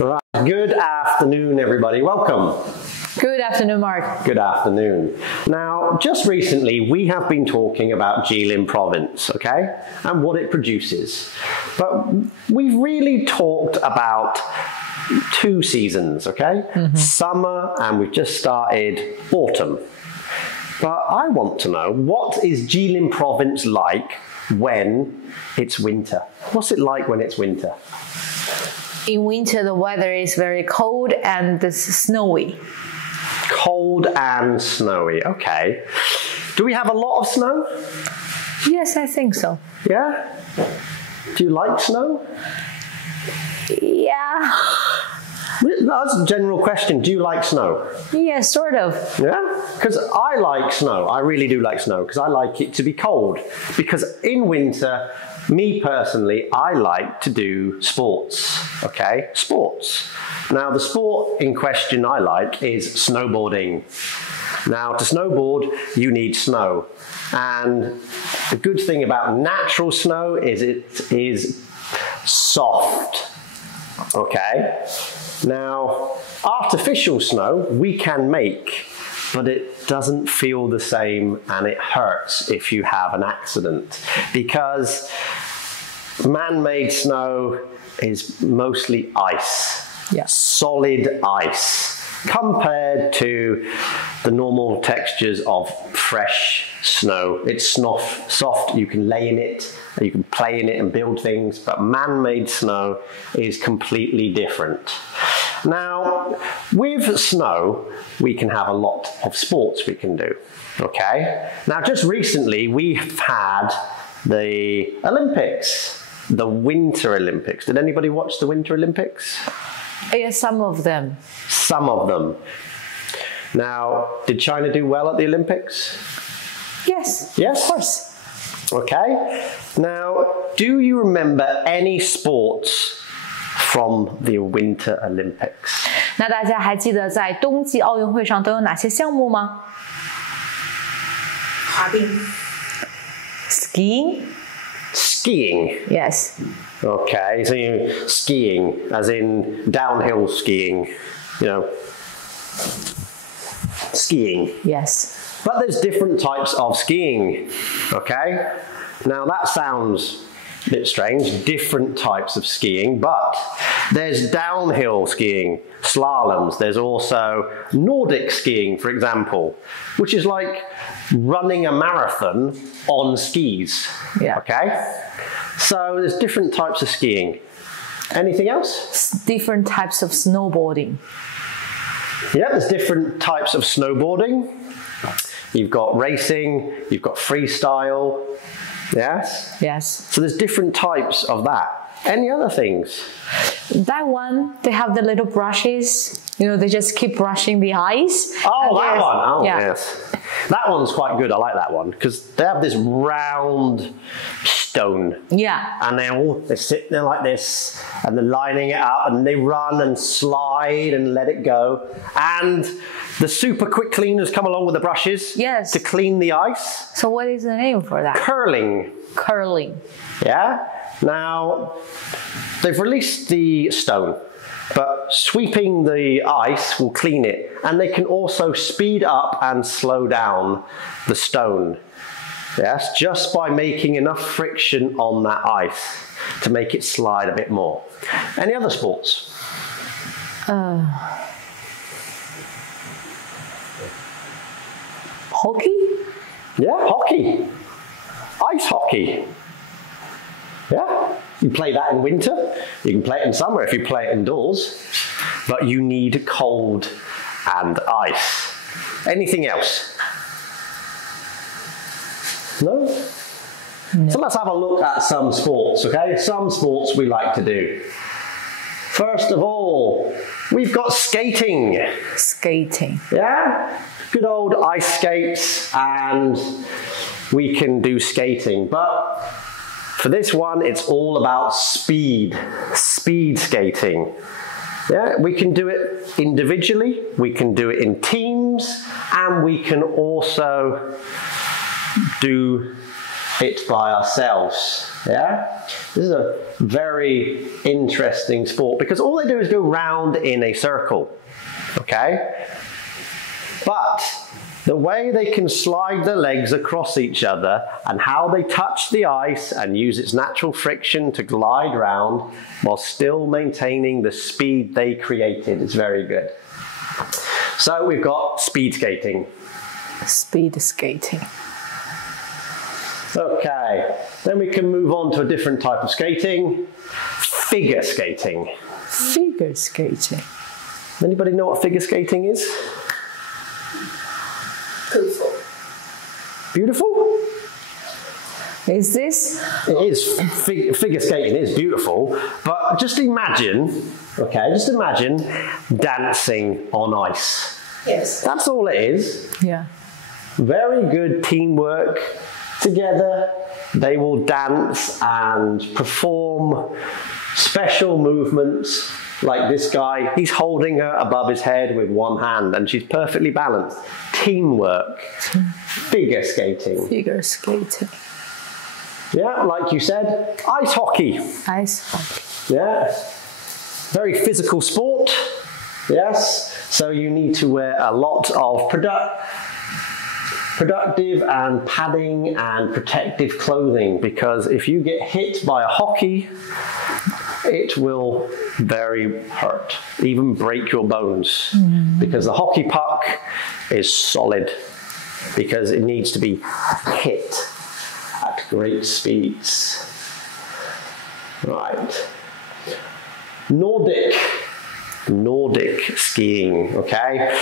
Right. Good afternoon, everybody. Welcome. Good afternoon, Mark. Good afternoon. Now, just recently, we have been talking about Jilin province, okay, and what it produces. But we've really talked about two seasons, okay? Summer, and we've just started autumn. But I want to know, what is Jilin province like when it's winter? What's it like when it's winter? In winter, the weather is very cold and snowy. Cold and snowy, okay. Do we have a lot of snow? Yes, I think so. Yeah? Do you like snow? Yeah. That's a general question. Do you like snow? Yeah, sort of. Yeah? Because I like snow. I really do like snow because I like it to be cold. Because in winter, me personally, I like to do sports. Okay? Sports. Now, the sport in question I like is snowboarding. Now, to snowboard, you need snow. And the good thing about natural snow is it is soft. Okay? Now, artificial snow we can make, but it doesn't feel the same and it hurts if you have an accident, because man-made snow is mostly ice, solid ice, compared to the normal textures of fresh snow. It's soft, you can lay in it, you can play in it and build things, but man-made snow is completely different. Now, with snow, we can have a lot of sports we can do, okay? Now, just recently, we've had the Olympics, the Winter Olympics. Did anybody watch the Winter Olympics? Yeah, some of them. Some of them. Now, did China do well at the Olympics? Yes. Yes? Of course. Okay. Now, do you remember any sports from the Winter Olympics? 那大家还记得在冬季奥运会上都有哪些项目吗？滑冰。Skiing. Skiing. Yes. Okay, so you skiing, as in downhill skiing, you know, skiing. Yes. But there's different types of skiing, okay? Now that sounds a bit strange, different types of skiing, but there's downhill skiing, slaloms. There's also Nordic skiing, for example, which is like running a marathon on skis, okay? So there's different types of skiing. Anything else? Different types of snowboarding. Yeah, there's different types of snowboarding. You've got racing, you've got freestyle, yes? Yes. So there's different types of that. Any other things? That one, they have the little brushes. You know, they just keep brushing the ice. Oh, that one. Oh, yeah. Yes. That one's quite good. I like that one because they have this round stone. Yeah. And they're sitting there like this and they're lining it up and they run and slide and let it go. And the super quick cleaners come along with the brushes to clean the ice. So what is the name for that? Curling. Curling. Yeah. Now, they've released the stone, but sweeping the ice will clean it, and they can also speed up and slow down the stone. Yes, just by making enough friction on that ice to make it slide a bit more. Any other sports? Hockey? Yeah, hockey. Ice hockey. Yeah, you play that in winter, you can play it in summer if you play it indoors, but you need cold and ice. Anything else? No? So let's have a look at some sports, okay? Some sports we like to do. First of all, we've got skating. Skating. Yeah? Good old ice skates, and we can do skating, but for this one, it's all about speed skating. Yeah, we can do it individually, we can do it in teams, and we can also do it by ourselves. Yeah? This is a very interesting sport because all they do is go round in a circle. Okay? But the way they can slide their legs across each other and how they touch the ice and use its natural friction to glide round while still maintaining the speed they created is very good. So we've got speed skating. Speed skating. Okay, then we can move on to a different type of skating. Figure skating. Figure skating. Anybody know what figure skating is? Beautiful. Beautiful? Is this? It is. Figure skating is beautiful, but just imagine, okay, just imagine dancing on ice. Yes. That's all it is. Yeah. Very good teamwork. Together, they will dance and perform special movements. Like this guy, he's holding her above his head with one hand and she's perfectly balanced. Teamwork. Figure skating. Figure skating. Yeah, like you said, ice hockey. Ice hockey. Yeah. Very physical sport. Yes. So you need to wear a lot of productive and padding and protective clothing because if you get hit by a hockey, it will very hurt, even break your bones because the hockey puck is solid because it needs to be hit at great speeds. Right. Nordic skiing, okay?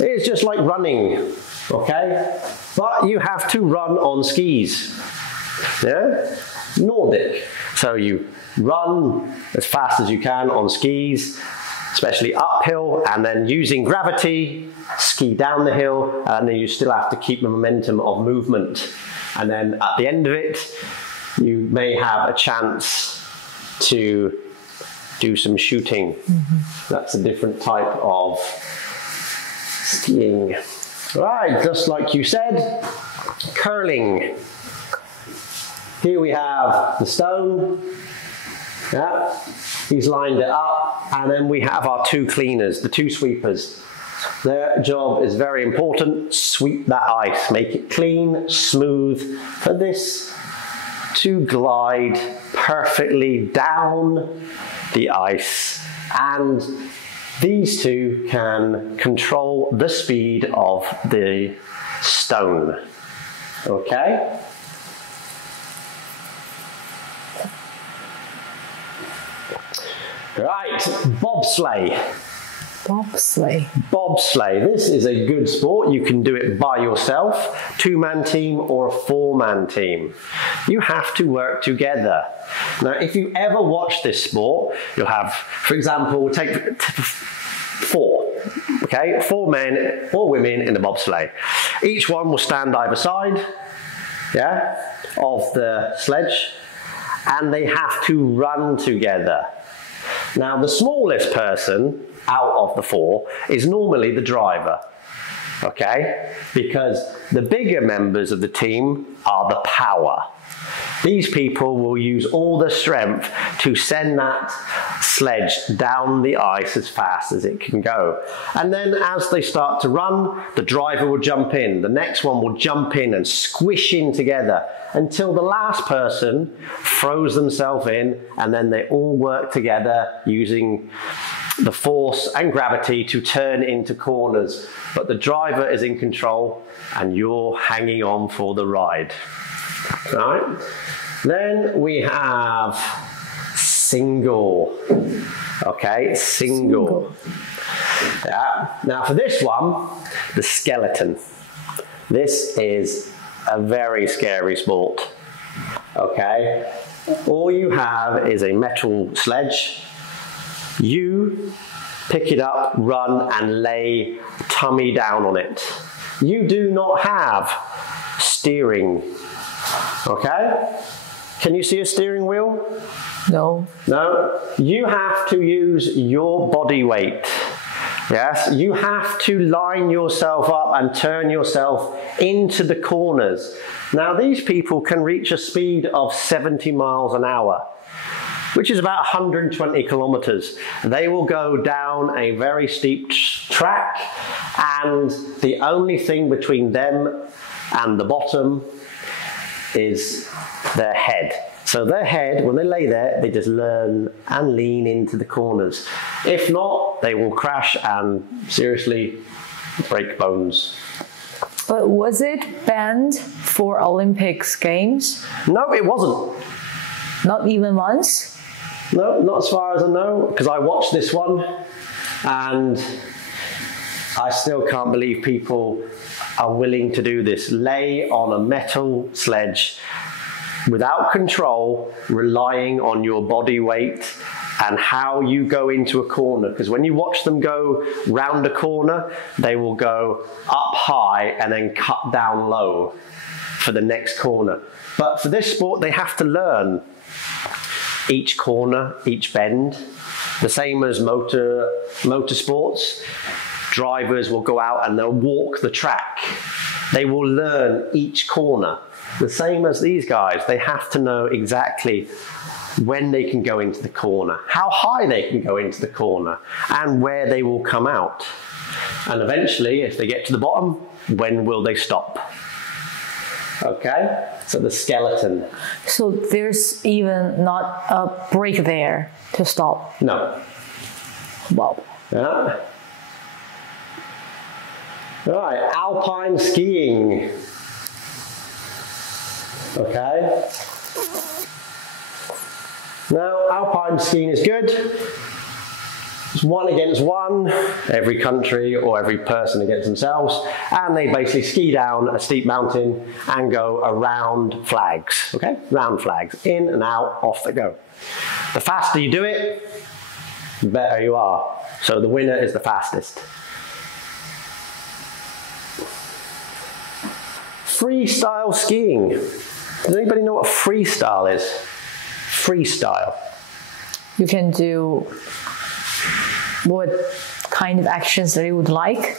It's just like running, okay? But you have to run on skis, yeah? Nordic. So you run as fast as you can on skis, especially uphill, and then using gravity, ski down the hill, and then you still have to keep the momentum of movement. And then at the end of it, you may have a chance to do some shooting. That's a different type of skiing. Right, just like you said, curling. Here we have the stone. Yeah, he's lined it up, and then we have our two cleaners, the two sweepers. Their job is very important. Sweep that ice, make it clean, smooth, for this to glide perfectly down the ice. And these two can control the speed of the stone. Okay? Right, bobsleigh. Bobsleigh. Bobsleigh. This is a good sport. You can do it by yourself, two-man team or a four-man team. You have to work together. Now, if you ever watch this sport, you'll have, for example, we'll take four. Okay, 4 men or women in the bobsleigh. Each one will stand either side, yeah, of the sledge, and they have to run together. Now, the smallest person out of the 4 is normally the driver, okay? Because the bigger members of the team are the power. These people will use all the strength to send that sledge down the ice as fast as it can go. And then as they start to run, the driver will jump in. The next one will jump in and squish in together until the last person throws themselves in, and then they all work together using the force and gravity to turn into corners. But the driver is in control and you're hanging on for the ride. All right. Then we have single. Okay, single. Yeah. Now for this one, the skeleton. This is a very scary sport. Okay. All you have is a metal sledge. You pick it up, run, and lay tummy down on it. You do not have steering. Okay? Can you see a steering wheel? No. No? You have to use your body weight Yes, you have to line yourself up and turn yourself into the corners. Now these people can reach a speed of 70 miles an hour, which is about 120 kilometers. They will go down a very steep track, and the only thing between them and the bottom is their head. So their head, when they lay there, they just learn and lean into the corners. If not, they will crash and seriously break bones. But was it banned for Olympics Games? No, it wasn't. Not even once? No, not as far as I know, because I watched this one and I still can't believe people are willing to do this. Lay on a metal sledge without control, relying on your body weight and how you go into a corner. Because when you watch them go round a corner, they will go up high and then cut down low for the next corner. But for this sport, they have to learn each corner, each bend. The same as motorsports. Drivers will go out and they'll walk the track. They will learn each corner. The same as these guys, they have to know exactly when they can go into the corner, how high they can go into the corner, and where they will come out. And eventually, if they get to the bottom, when will they stop? Okay, so the skeleton. So there's even not a break there to stop? No. Wow. Yeah. All right, alpine skiing. Okay. Now, alpine skiing is good. It's 1 against 1, every country or every person against themselves, and they basically ski down a steep mountain and go around flags, okay? Round flags, in and out, off they go. The faster you do it, the better you are. So the winner is the fastest. Freestyle skiing. Does anybody know what freestyle is? Freestyle. You can do what kind of actions that you would like?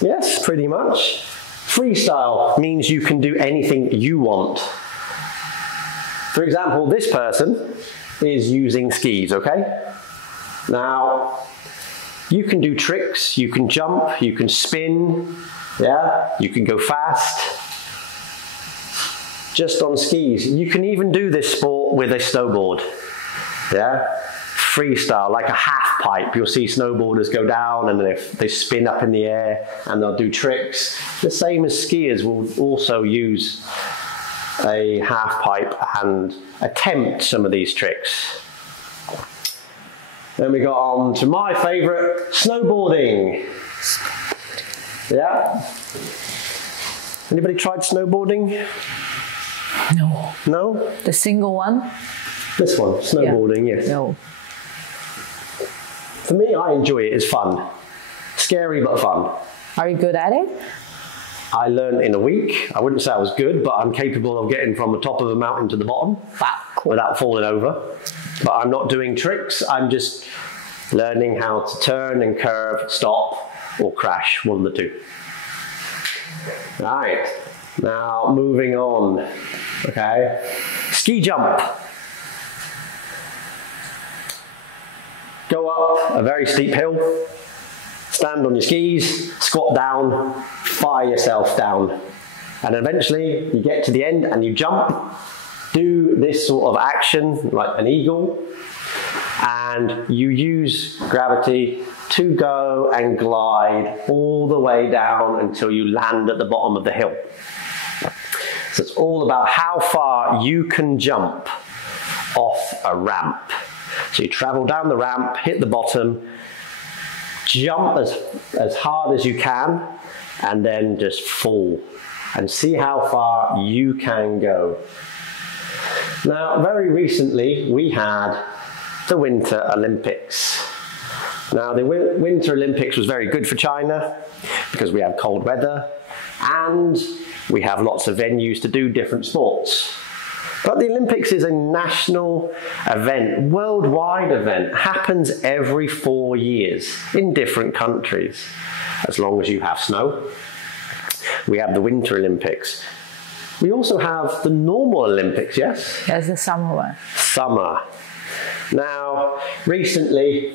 Yes, pretty much. Freestyle means you can do anything you want. For example, this person is using skis, okay? Now, you can do tricks, you can jump, you can spin, yeah? You can go fast. Just on skis. You can even do this sport with a snowboard, yeah? Freestyle, like a half pipe. You'll see snowboarders go down and they spin up in the air and they'll do tricks. The same as skiers will also use a half pipe and attempt some of these tricks. Then we got on to my favorite, snowboarding. Yeah? Anybody tried snowboarding? No. No? The single one? This one, snowboarding, yeah. Yes. No. For me, I enjoy it. It's fun. Scary, but fun. Are you good at it? I learned in a week. I wouldn't say I was good, but I'm capable of getting from the top of a mountain to the bottom without falling over. But I'm not doing tricks. I'm just learning how to turn and curve, stop, or crash, one of the two. All right. Now, moving on. Okay. Ski jump. Go up a very steep hill, stand on your skis, squat down, fire yourself down. And eventually you get to the end and you jump, do this sort of action like an eagle, and you use gravity to go and glide all the way down until you land at the bottom of the hill. So it's all about how far you can jump off a ramp. So you travel down the ramp, hit the bottom, jump as hard as you can, and then just fall. And see how far you can go. Now, very recently, we had the Winter Olympics. Now, the Winter Olympics was very good for China because we have cold weather and we have lots of venues to do different sports. But the Olympics is a national event, worldwide event, happens every 4 years in different countries, as long as you have snow. We have the Winter Olympics. We also have the normal Olympics, yes? That's the summer one. Summer. Now, recently,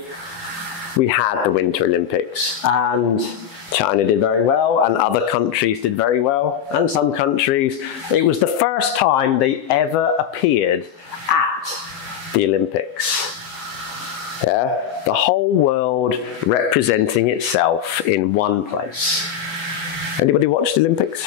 we had the Winter Olympics, and China did very well, and other countries did very well, and some countries, it was the first time they ever appeared at the Olympics. Yeah? The whole world representing itself in one place. Anybody watch the Olympics?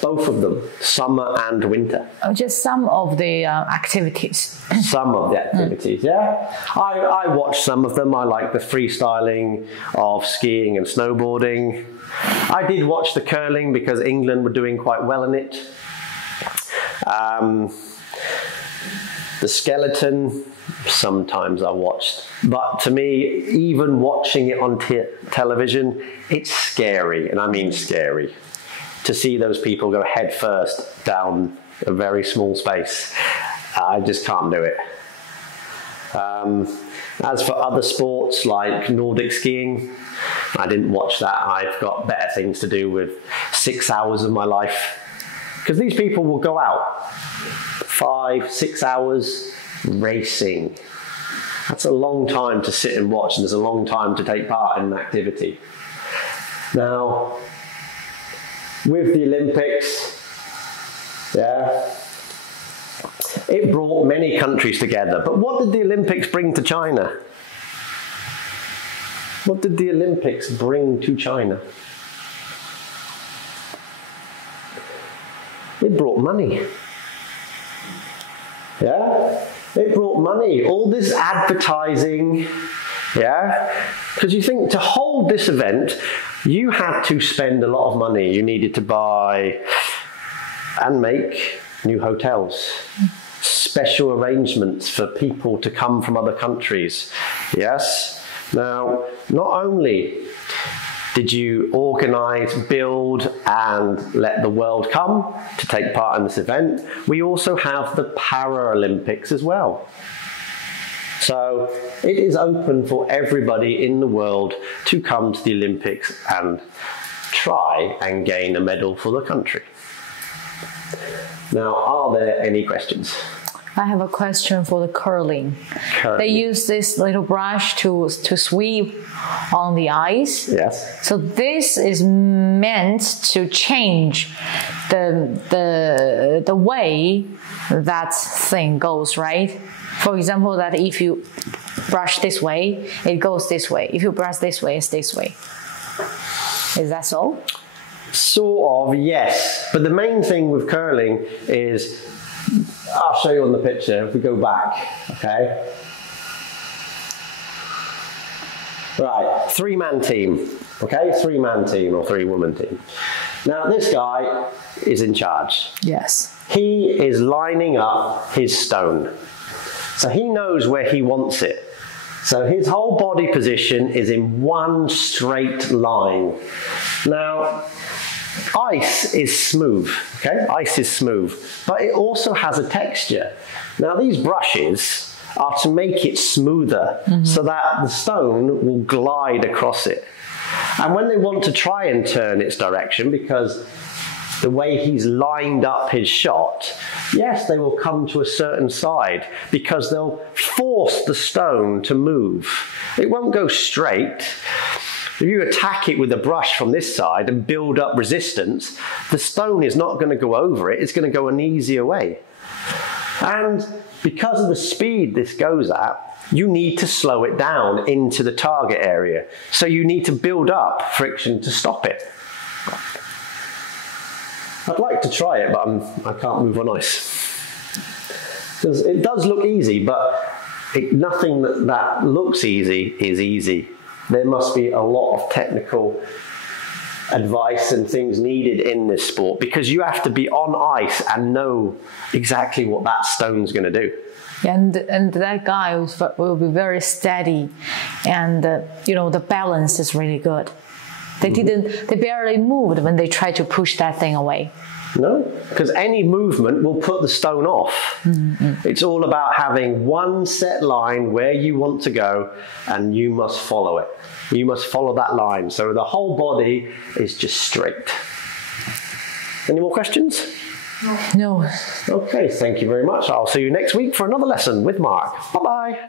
Both of them, summer and winter. Oh, just some of the activities. Some of the activities, yeah. I watched some of them. I like the freestyling of skiing and snowboarding. I did watch the curling because England were doing quite well in it. The skeleton, sometimes I watched. But to me, even watching it on television, it's scary, and I mean scary. To see those people go head first down a very small space. I just can't do it. As for other sports like Nordic skiing, I didn't watch that. I've got better things to do with 6 hours of my life. Because these people will go out 5, 6 hours racing. That's a long time to sit and watch, and there's a long time to take part in an activity. Now, with the Olympics, yeah, it brought many countries together. But what did the Olympics bring to China? What did the Olympics bring to China? It brought money. Yeah? It brought money. All this advertising, yeah? Because you think to hold this event, you had to spend a lot of money. You needed to buy and make new hotels, special arrangements for people to come from other countries. Yes? Now, not only did you organize, build, and let the world come to take part in this event, we also have the Paralympics as well. So it is open for everybody in the world to come to the Olympics and try and gain a medal for the country. Now, are there any questions? I have a question for the curling. They use this little brush to sweep on the ice. Yes. So this is meant to change the way that thing goes, right? For example, that if you brush this way, it goes this way. If you brush this way, it's this way. Is that so? Sort of, yes. But the main thing with curling is, I'll show you on the picture if we go back, okay? Right, 3-man team, okay? 3-man team or 3-woman team. Now this guy is in charge. Yes. He is lining up his stone. So he knows where he wants it. So his whole body position is in one straight line. Now, ice is smooth, okay? Ice is smooth, but it also has a texture. Now these brushes are to make it smoother so that the stone will glide across it. And when they want to try and turn its direction, because the way he's lined up his shot, yes, they will come to a certain side because they'll force the stone to move. It won't go straight. If you attack it with a brush from this side and build up resistance, the stone is not going to go over it, it's going to go an easier way. And because of the speed this goes at, you need to slow it down into the target area. So you need to build up friction to stop it. I'd like to try it, but I can't move on ice. Because it does look easy, but nothing that looks easy is easy. There must be a lot of technical advice and things needed in this sport because you have to be on ice and know exactly what that stone's going to do. And that guy will be very steady, and you know, the balance is really good. They barely moved when they tried to push that thing away. No, because any movement will put the stone off. It's all about having one set line where you want to go, and you must follow it. You must follow that line. So the whole body is just straight. Any more questions? No. Okay, thank you very much. I'll see you next week for another lesson with Mark. Bye-bye.